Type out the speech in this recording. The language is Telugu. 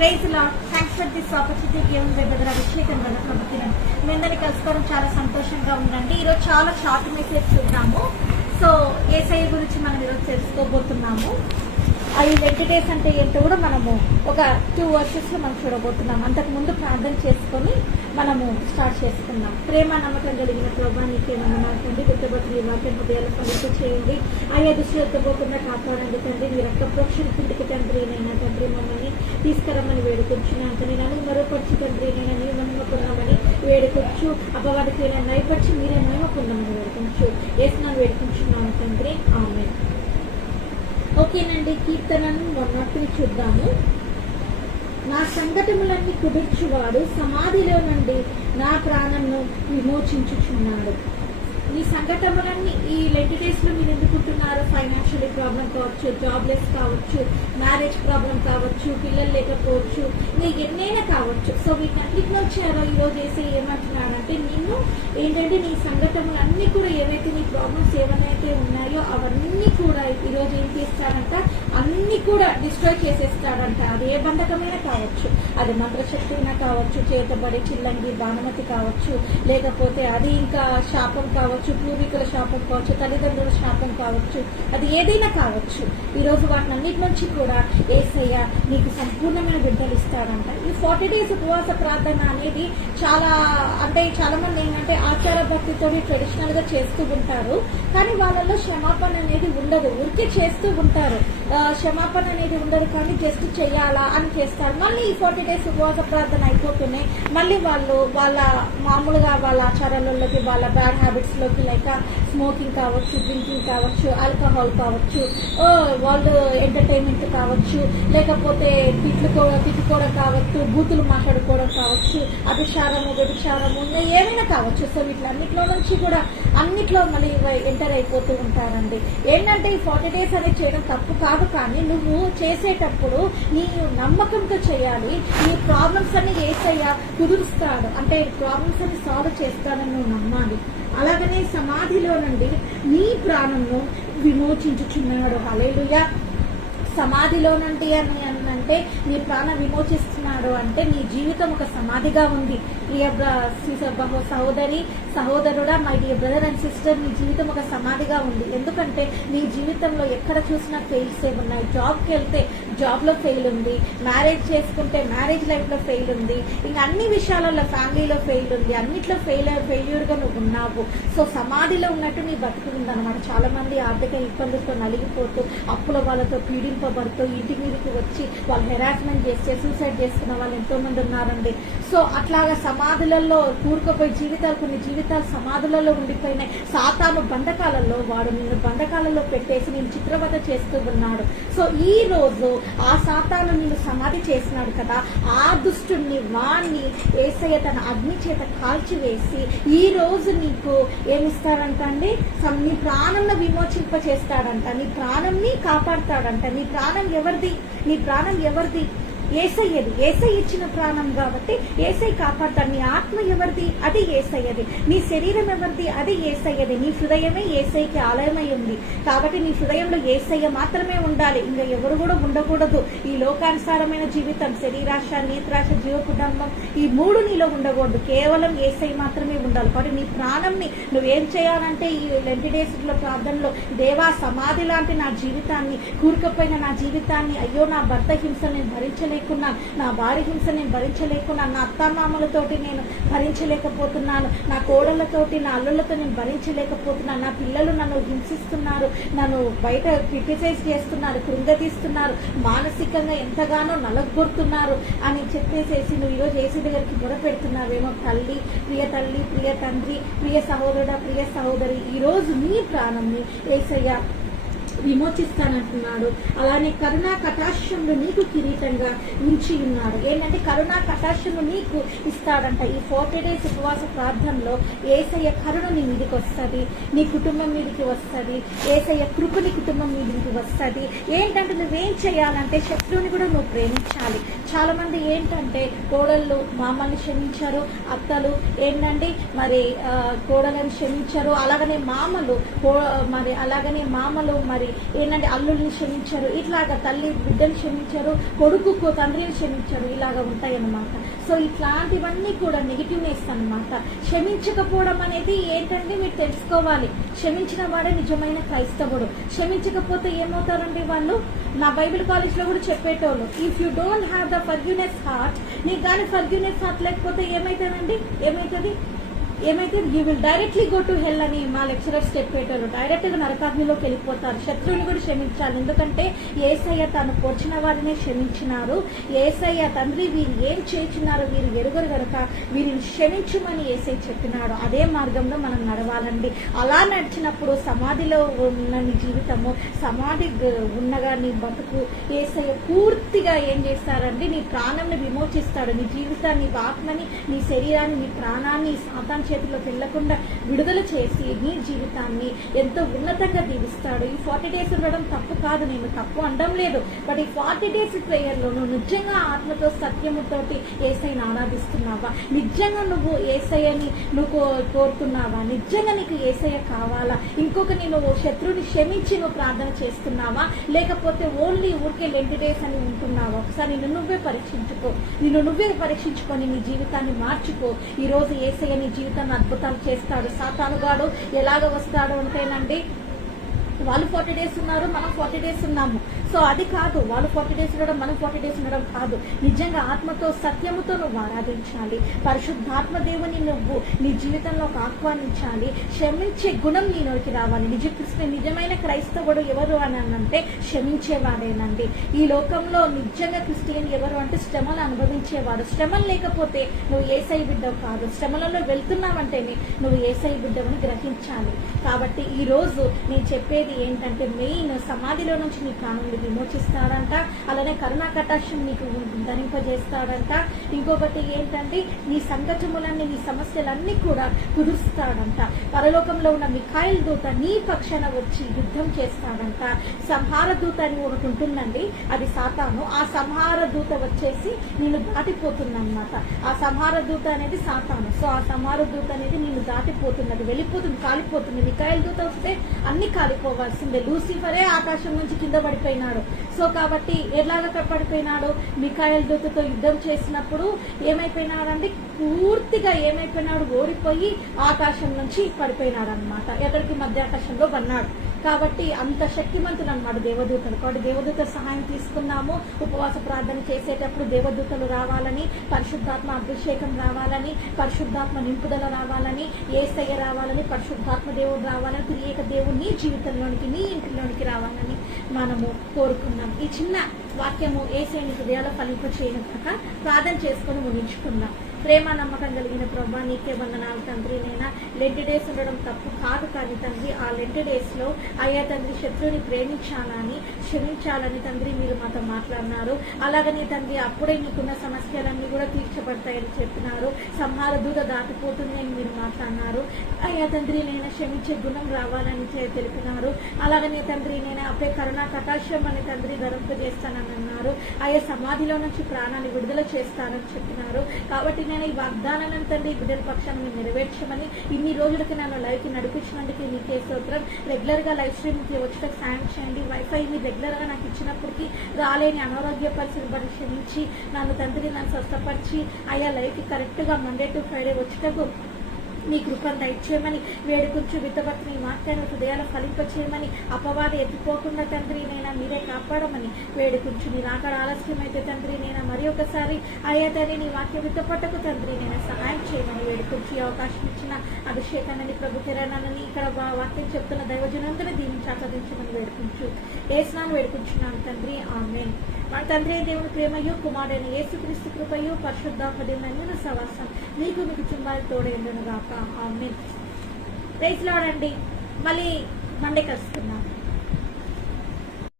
Praise lord. Thanks for this opportunity given by brother Abhishek and brother ప్రభుత్వం. మీ అందరినీ కలుసుకోవడం చాలా సంతోషంగా ఉందండి. ఈరోజు చాలా షార్ట్ మెసేజ్ చూద్దాము. సో ఏసఐ గురించి మనం ఈరోజు తెలుసుకోబోతున్నాము. అవి వెంకటేష్ అంటే ఏంటో కూడా మనము ఒక 2 వర్షెస్లో మనం చూడబోతున్నాం. అంతకు ముందు ప్రార్థన చేసుకొని మనము స్టార్ట్ చేసుకున్నాం. ప్రేమ నమ్మకం కలిగిన ప్రభా నీకేమన్నా తండ్రి గుర్తుపట్టి ఈ వాక్యం హృదయాలు ఫలింపు చేయండి. అయ్యా దృష్టిలో ఎత్తపోకుండా కాపాడండి తండ్రి. మీ రక్త ప్రోక్షణ కిందికి తండ్రి నైనా తండ్రి మమ్మల్ని తీసుకురమ్మని వేడుకొచ్చున్నాను తండ్రి. నన్ను మరోపరిచి తండ్రి నైనా నీవు మహిమ పొందమని వేడుకొచ్చు. అపవాదికి నయపరిచి మీరే మహిమ పొందమని వేడుకొచ్చు. వేసినాను వేడుకుంటున్నాను తండ్రి. ఆమేన్. ఓకేనండి, కీర్తనను 103 చూద్దాము. నా సంఘటనలన్నీ కుదుర్చువాడు సమాధిలో నుండి నా ప్రాణంను విమోచించుచున్నాడు. ఈ సంఘటనలన్నీ ఈ డేస్ లో మీరు ఎందుకుంటున్నారు? ఫైనాన్షియల్ ప్రాబ్లం కావచ్చు, జాబ్లెస్ కావచ్చు, మ్యారేజ్ ప్రాబ్లం కావచ్చు, పిల్లలు లేకపోవచ్చు, మీకు ఎన్నైనా కావచ్చు. సో వీటన్నిటిలో వచ్చారో ఈరోజు వేసి ఏమంటున్నాడంటే నిన్ను ఏంటంటే నీ సంఘటనలన్నీ కూడా ఏవైతే నీ ప్రాబ్లమ్స్ ఏవైతే ఉన్నాయో అవన్నీ కూడా ఈరోజు ఏం చేస్తాడంట, అన్ని కూడా డిస్ట్రాయ్ చేసేస్తాడంట. అది ఏ బంధకమైనా కావచ్చు, అది మంత్రశక్తి అయినా కావచ్చు, చేతబడి చిల్లంగి బాణమతి కావచ్చు, లేకపోతే అది ఇంకా శాపం కావచ్చు, పూర్వీకుల శాపం కావచ్చు, తల్లిదండ్రుల శాపం కావచ్చు, అది ఏదైనా కావచ్చు. ఈరోజు వాటిని అన్నిటి నుంచి కూడా యేసయ్య నీకు సంపూర్ణమైన విడుదల ఇస్తాడంట. ఈ 40 days ఉపవాస ప్రార్థన అనేది చాలా మంది ఏంటంటే ఆచార భక్తితో ట్రెడిషనల్ గా చేస్తూ ఉంటారు, కానీ వాళ్ళలో క్షమాపణ అనేది ఉండదు. ఊరికే చేస్తూ ఉంటారు, క్షమాపణ అనేది ఉండదు, కానీ జస్ట్ చెయ్యాలా అని చేస్తారు. మళ్ళీ ఈ 40 days ఉపవాస ప్రార్థన అయిపోతూనే మళ్ళీ వాళ్ళు వాళ్ళ మామూలుగా వాళ్ళ ఆచారాలలోకి, వాళ్ళ బ్యాడ్ హ్యాబిట్స్ లోకి, లైక్ స్మోకింగ్ కావచ్చు, డ్రింకింగ్ కావచ్చు, ఆల్కహాల్ కావచ్చు, వాళ్ళు ఎంటర్టైన్మెంట్ కావచ్చు, లేకపోతే తిట్టుకోవడం కావచ్చు, బూతులు మాట్లాడుకోవడం కావచ్చు, అభిషారము వ్యభిచారము ఏమైనా కావచ్చు. సో వీటిలన్నిట్లో నుంచి కూడా అన్నిట్లో మళ్ళీ ఎంటర్ అయిపోతూ ఉంటారండి. ఏంటంటే ఈ 40 days అనేది చేయడం తప్పు కాదు, కానీ నువ్వు చేసేటప్పుడు నీ నమ్మకంతో చేయాలి. నీ ప్రాబ్లమ్స్ అన్ని యేసయ్య కుదురుస్తాడు, అంటే ప్రాబ్లమ్స్ అన్ని సాల్వ్ చేస్తాడని నువ్వు నమ్మాలి. అలాగనే సమాధిలో నుండి నీ ప్రాణంను విమోచించుచున్నాడు. హల్లెలూయా. సమాధిలో నుండి అని అంటే నీ ప్రాణం విమోచిస్తున్నాడు అంటే నీ జీవితం ఒక సమాధిగా ఉంది. సహోదరుడా, my dear brother and sister, నీ జీవితం ఒక సమాధిగా ఉంది. ఎందుకంటే నీ జీవితంలో ఎక్కడ చూసినా ఫెయిల్స్ ఉన్నాయి. జాబ్కి వెళ్తే జాబ్ లో ఫెయిల్ ఉంది, మ్యారేజ్ చేసుకుంటే మ్యారేజ్ లైఫ్ లో ఫెయిల్ ఉంది, ఇంకా అన్ని విషయాలలో ఫ్యామిలీలో ఫెయిల్ ఉంది, అన్నిట్లో ఫెయిల్యూర్ గా నువ్వు ఉన్నావు. సో సమాధిలో ఉన్నట్టు నీ బతుకు ఉందన్నమాట. చాలా మంది ఆర్థిక ఇబ్బందులతో నలిగిపోతూ, అప్పుల వాళ్ళతో పీడింపబడుతూ, ఇంటి మీదకి వచ్చి వాళ్ళు హెరాస్మెంట్ చేస్తే సూసైడ్ చేసుకున్న వాళ్ళు ఎంతో మంది ఉన్నారండి. సో అట్లాగా సమాధులలో కూరుకుపోయి కొన్ని జీవితాలు సమాధులలో ఉండిపోయినాయి. సాతాను బంధకాలలో వాడు నిన్ను బంధకాలలో పెట్టేసి నేను చిత్రవద చేస్తూ ఉన్నాడు. సో ఈ రోజు ఆ సాతాను నిన్ను సమాధి చేసినాడు కదా, ఆ దుష్టుని వాణ్ణి యేసయ్య తన అగ్ని చేత కాల్చివేసి ఈ రోజు నీకు ఏమిస్తాడంట అండి, నీ ప్రాణంను విమోచింప చేస్తాడంట, నీ ప్రాణంని కాపాడతాడంట. నీ ప్రాణం ఎవరిది? నీ ప్రాణం ఎవరిది? యేసయ్యది. యేసయ్య ఇచ్చిన ప్రాణం కాబట్టి యేసయ్య కాపాడతాడు. నీ ఆత్మ ఎవరిది? అది యేసయ్యది. నీ శరీరం ఎవరిది? అది యేసయ్యది. నీ హృదయమే యేసయ్యకి ఆలయమై ఉంది. కాబట్టి నీ హృదయంలో యేసయ్య మాత్రమే ఉండాలి, ఇంకా ఎవరు కూడా ఉండకూడదు. ఈ లోకానుసారమైన జీవితం, శరీరాశ, నేత్రాశ, జీవ కుటుంబం, ఈ 3 నీలో ఉండకూడదు. కేవలం యేసయ్య మాత్రమే ఉండాలి. కాబట్టి నీ ప్రాణంని నువ్వేం చేయాలంటే ఈ 20 days ప్రార్థనలో, దేవా సమాధి లాంటి నా జీవితాన్ని, కూరుకుపోయిన నా జీవితాన్ని, అయ్యో నా భర్త హింస నేను భరించలేకున్నా, నా భార్య హింస నేను భరించలేకున్నా, నా అత్తామామలతోటి నేను భరించలేకపోతున్నాను, నా కోడళ్లతోటి, నా అల్లుళ్లతో నేను భరించలేకపోతున్నాను, నా పిల్లలు నన్ను హింసిస్తున్నారు, నన్ను బయట క్రిటిసైజ్ చేస్తున్నారు, కృంగతీస్తున్నారు, మానసికంగా ఎంతగానో నలగొడుతున్నారు అని చెప్పేసేసి నువ్వు ఈరోజు యేసు దగ్గరికి మొరపెడుతున్నావేమో. తల్లి, ప్రియ తండ్రి, ప్రియ సహోదరుడా, ప్రియ సహోదరి, ఈరోజు నీ ప్రాణంని యేసయ్య విమోచిస్తానంటున్నాడు. అలానే కరుణా కటాక్షములు నీకు కిరీటంగా ఉంచి ఉన్నాడు. ఏంటంటే కరుణా కటాక్షము నీకు ఇస్తాడంట. ఈ 40 days ఉపవాస ప్రార్థనలో యేసయ్య కరుణ నీ మీదకి వస్తుంది, నీ కుటుంబం మీదకి వస్తుంది, యేసయ్య కృప నీ కుటుంబం మీదకి వస్తుంది. ఏంటంటే నువ్వేం చేయాలంటే శత్రువుని కూడా నువ్వు ప్రేమించాలి. చాలా మంది ఏంటంటే కోడళ్ళు మామల్ని క్షమించారు, అత్తలు ఏంటంటే మరి కోడలను క్షమించారు, అలాగనే మామలు మరి ఏంటంటే అల్లుల్ని క్షమించరు, ఇట్లాగా తల్లి బిడ్డని క్షమించరు, కొడుకు తండ్రిని క్షమించరు, ఇలాగా ఉంటాయి అన్నమాట. సో ఇట్లాంటివన్నీ కూడా నెగిటివ్నెస్ అన్నమాట. క్షమించకపోవడం అనేది ఏంటంటే మీరు తెలుసుకోవాలి, క్షమించిన వాడే నిజమైన క్రైస్తవుడు. క్షమించకపోతే ఏమవుతారండి వాళ్ళు? నా బైబిల్ కాలేజ్ లో కూడా చెప్పేటోళ్ళు, if you don't have the forgiveness heart, నీకు కానీ ఫర్గివ్నెస్ హార్ట్ లేకపోతే ఏమైతుందండి? ఏమైతుంది? You will directly go to hell అని మా లెక్చరర్స్ చెప్పేటారు. డైరెక్ట్ గా నరకాగ్నిలోకి వెళ్ళిపోతారు. శత్రువుని కూడా క్షమించాలి, ఎందుకంటే యేసయ్య తాను పోర్చిన వారినే క్షమించినారు. యేసయ్య తండ్రి వీరు ఏం చేయించినారో వీరు ఎరుగరు గనుక వీరిని క్షమించమని యేసయ్య చెప్పినాడు. అదే మార్గంలో మనం నడవాలండి. అలా నడిచినప్పుడు సమాధిలో ఉన్న నీ జీవితము, సమాధి ఉన్నగా నీ బతుకు యేసయ్య పూర్తిగా ఏం చేస్తారండి? నీ ప్రాణంని విమోచిస్తాడు. నీ జీవితాన్ని, నీ ఆత్మని, నీ శరీరాన్ని, నీ ప్రాణాన్ని సాతాను చేతిలోకి వెళ్లకుండా విడుదల చేసి నీ జీవితాన్ని ఎంతో ఉన్నతంగా దీవిస్తాడు. ఈ 40 days ఉండడం తప్పు కాదు, నేను తప్పు అనడం లేదు. బట్ ఈ 40 days ప్రేయర్ లో నువ్వు నిజంగా ఆత్మతో సత్యముతోటి యేసయ్యని ఆరాధిస్తున్నావా? నిజంగా నువ్వు యేసయ్యని నువ్వు కోరుతున్నావా? నిజంగా నీకు యేసయ్య కావాలా? ఇంకొక నువ్వు శత్రువుని క్షమించి నువ్వు ప్రార్థన చేస్తున్నావా? లేకపోతే ఓన్లీ ఊరికే 20 days అని ఉంటున్నావా? ఒకసారి నిన్ను నువ్వే పరీక్షించుకొని నీ జీవితాన్ని మార్చుకో. ఈ రోజు యేసయ్య నీ జీవితాన్ని అద్భుతాలు చేస్తాడు. సాతానుగాడు ఎలాగ వస్తాడు అంటేనండి, వాళ్ళు 40 days ఉన్నారు, మనం 40 days ఉన్నాము. సో అది కాదు, వాళ్ళు 40 days ఉండడం, మనం 40 days ఉండడం కాదు. నిజంగా ఆత్మతో సత్యముతో నువ్వు ఆరాధించాలి. పరిశుద్ధాత్మ దేవుని నువ్వు నీ జీవితంలో ఆహ్వానించాలి. క్షమించే గుణం నీలోకి రావాలి. నిజమైన క్రైస్తవుడు ఎవరు అని అంటే క్షమించేవాడేనండి. ఈ లోకంలో నిజంగా క్రిస్టియన్ ఎవరు అంటే శ్రమలు అనుభవించేవాడు. శ్రమలు లేకపోతే నువ్వు యేసయ్య బిడ్డవు కాదు. శ్రమలలో వెళ్తున్నావంటేనే నువ్వు యేసయ్య బిడ్డవని గ్రహించాలి. కాబట్టి ఈ రోజు నేను చెప్పేది ఏంటంటే, మెయిన్ సమాధిలో నుంచి నీ ప్రాణులు విమోచిస్తాడంట. అలానే కరుణా కటాక్షం నీకు ధరింపజేస్తాడంట. ఇంకొకటి ఏంటంటే, నీ సంకటములన్నీ, నీ సమస్యలన్నీ కూడా కుదురుస్తాడంట. పరలోకంలో ఉన్న మిఖాయిల్ దూత నీ పక్షాన వచ్చి యుద్ధం చేస్తాడంట. సంహార దూత అని ఒకటి ఉంటుందండి, అది సాతాను. ఆ సంహార దూత వచ్చేసి నిన్ను దాటిపోతుందన్నమాట. ఆ సంహార దూత అనేది సాతాను. సో ఆ సంహార దూత అనేది నిన్ను దాటిపోతున్నది, వెళ్ళిపోతుంది, కాలిపోతుంది. మిఖాయిల్ దూత వస్తే అన్ని కాలిపోవాల్సిందే. లూసిఫరే ఆకాశం నుంచి కింద పడిపోయినాడు. సో కాబట్టి ఎలాగ పడిపోయినాడు? మిఖాయిల్ దూతతో యుద్ధం చేసినప్పుడు ఏమైపోయినాడంటే, పూర్తిగా ఏమైపోయినాడు? ఓడిపోయి ఆకాశం నుంచి పడిపోయినాడు అనమాట. ఎక్కడికి? మధ్య ఆకాశంలో పన్నాడు. కాబట్టి అంత శక్తిమంతులు అన్నమాట దేవదూతలు. కాబట్టి దేవదూత సహాయం తీసుకున్నాము. ఉపవాస ప్రార్థన చేసేటప్పుడు దేవదూతలు రావాలని, పరిశుద్ధాత్మ అభిషేకం రావాలని, పరిశుద్ధాత్మ నింపుదల రావాలని, యేసయ్య రావాలని, పరిశుద్ధాత్మ దేవుడు రావాలని, త్రియేక దేవుడు నీ జీవితంలోనికి, నీ ఇంటిలోనికి రావాలని మనము కోరుకున్నాం. ఈ చిన్న వాక్యము యేసయ్యని హృదయాల్లో ఫలింప చేయను కాక ప్రార్థన చేసుకుని ముగించుకుందాం. ప్రేమ నమ్మకం కలిగిన ప్రభా, నీకే వందనాలు తండ్రి. నైనా 20 days ఉండడం తప్పు కాదు, కానీ తండ్రి ఆ 20 days లో అయ్యా తండ్రి శత్రువుని ప్రేమించాలని, క్షమించాలని తండ్రి మీరు మాతో మాట్లాడినారు. అలాగనే తండ్రి అప్పుడే నీకున్న సమస్యలన్నీ కూడా తీర్చబడతాయని చెప్పినారు. సంహార దూత దాటిపోతుంది అని మీరు మాట్లాడినారు. అయ్యా తండ్రి నేను క్షమించే గుణం రావాలని తెలిపినారు. అలాగనే తండ్రి నేను అప్పుడే కరుణా కటాక్షం అని తండ్రి ధరింపజేస్తానని అన్నారు. అయ్యా సమాధిలో నుంచి ప్రాణాన్ని విడుదల చేస్తానని చెప్పినారు. కాబట్టి నేను ఈ వాగ్దానాలను తండ్రి బిడ్డల పక్షాన్ని నెరవేర్చమని, ఇన్ని రోజులకి నన్ను లైవ్ కి నడిపించినందుకు నీకే స్తోత్రం. రెగ్యులర్ గా లైవ్ స్ట్రీమ్ కి వచ్చేటకు సాయం చేయండి. వైఫై మీరు రెగ్యులర్ గా నాకు ఇచ్చినప్పటికీ రాలేని అనారోగ్య పరిస్థితి బట్టి క్షమించి నన్ను తండ్రి నన్ను స్వస్థపరిచి అయ్యా లైవ్ కి కరెక్ట్ గా Monday to Friday వచ్చేటకు నీ కృపను దయచేయమని వేడుకొంచు. విత్తబట్టి నీ వాక్యాన్ని హృదయాలు ఫలింపచేయమని, అపవాది ఎత్తిపోకుండా తండ్రి నైనా మీరే కాపాడమని వేడుకొంచు. నీ రాకడ ఆలస్యమైతే తండ్రి నైనా మరి ఒకసారి అయ్యా తండ్రి నీ వాక్య విత్తపట్టకు తండ్రి నైనా సహాయం చేయమని వేడుకొంచు. ఈ అవకాశం ఇచ్చిన అభిషేకాన్ని ప్రభు కిరణాన్ని ఇక్కడ వాక్యం చెప్తున్న దైవజనందరూ దీవించి ఆస్వాదించమని వేడుకొంచు. ఏసునామమున వేడుకొంచున్నాను తండ్రి, ఆమేన్. మన తండ్రి దేవుని ప్రేమయు, కుమారుడైన యేసుక్రీస్తు కృపయు, పరిశుద్ధాత్మ దేవుని సహవాసం మీకు మీ కుటుంబాలకు తోడైండును గాక. ఆమేన్. ప్రైజ్ లార్డ్ అండి. మళ్ళీ మండే కలుసుకుందాం.